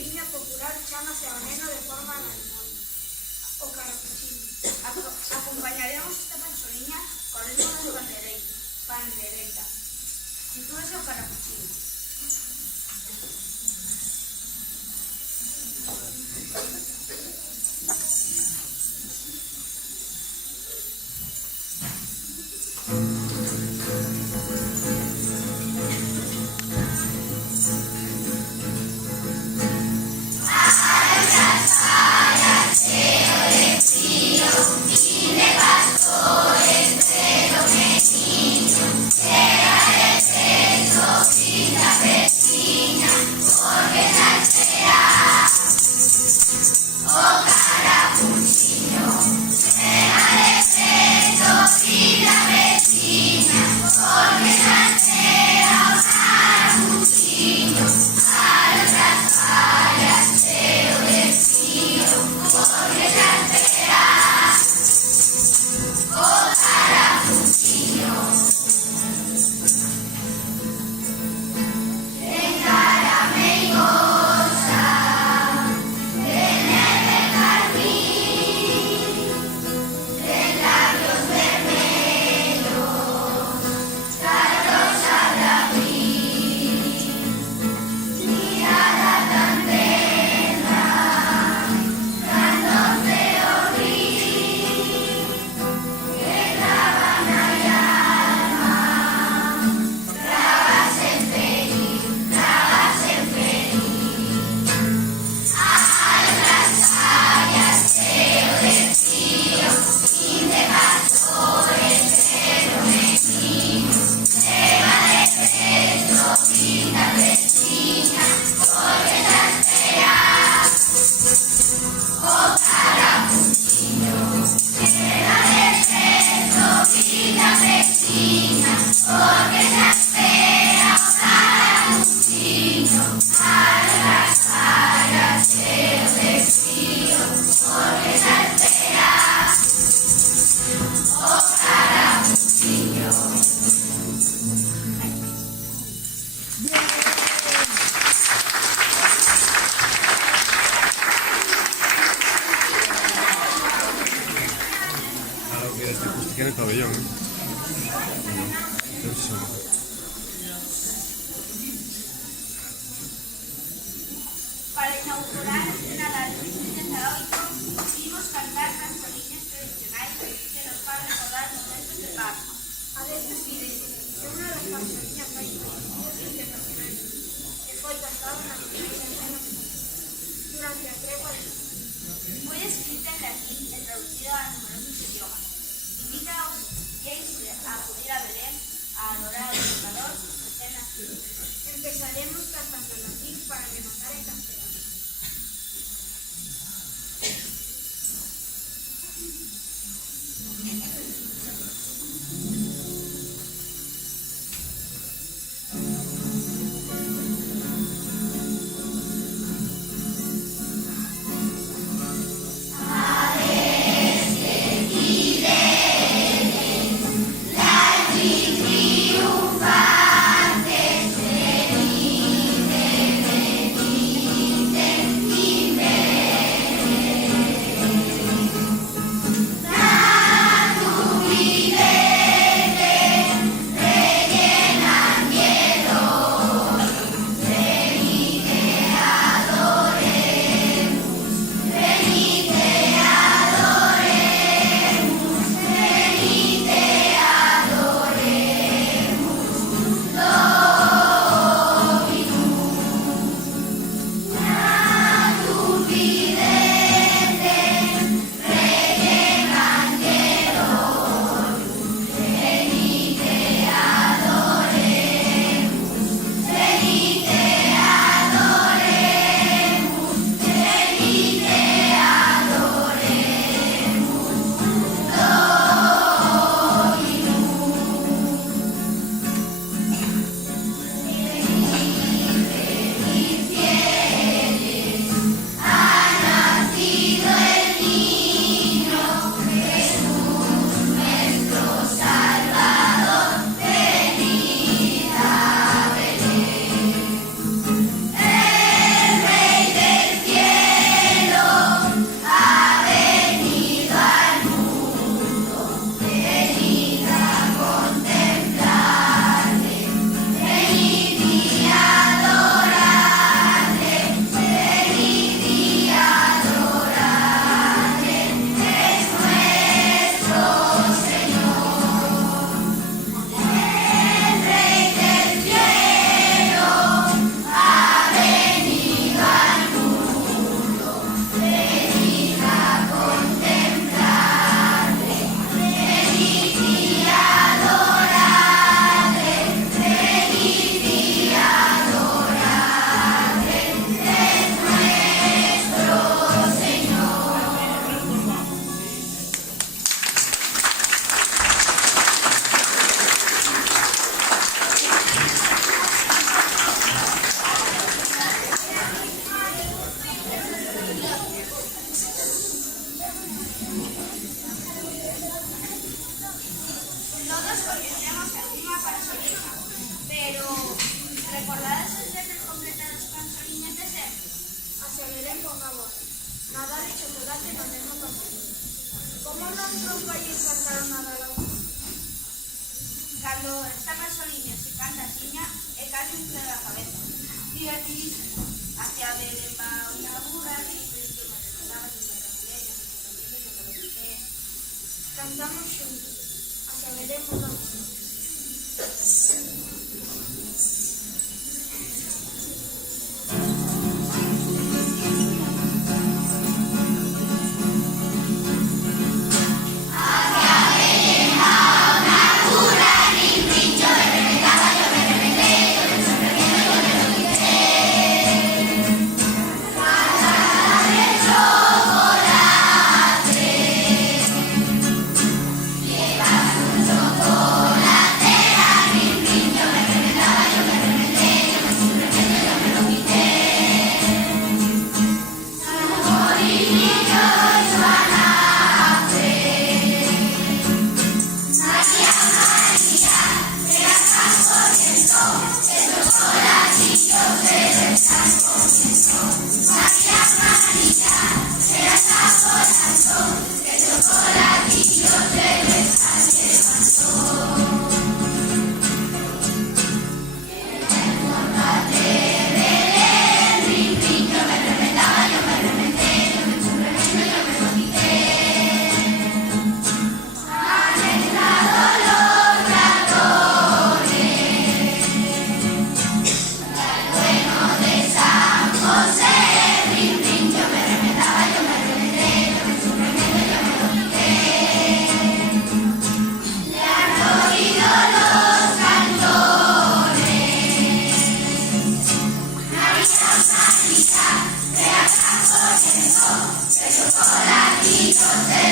liña popular chámase ao neno de forma de animal, o carapuchino. Acompañaremos esta panxoliña con ritmo de pandereita. Sitúese o carapuchino. Tiene el pabellón. Para inaugurar nada heroico, decidimos cantar canciones tradicionales que nos van a recordar momentos de paz. A veces diré que unha das canciones máis conhecidas internacionais que foi cantada na Primeira Guerra Mundial durante a tregua de paz. Fue escrita en latín y traducida a numerosos idiomas. Invítaos a acudir a Belén a adorar al Salvador recién nacido. Empezaremos cantando en latín para rematar en castellano. Triunfantes, venid, venid. ven con agua. Nada de chocolate no tengo tampoco. ¿Cómo no vais a cantar nada la voz? Cando estamos soliños e canta tiña, é casi un pleno da cabeza. Tira ti, hacia de pa unha burra, e isto me recordaba que me remulé, que me lo Cantamos xuntos. Hacia Belén volamos. Chocolatitos de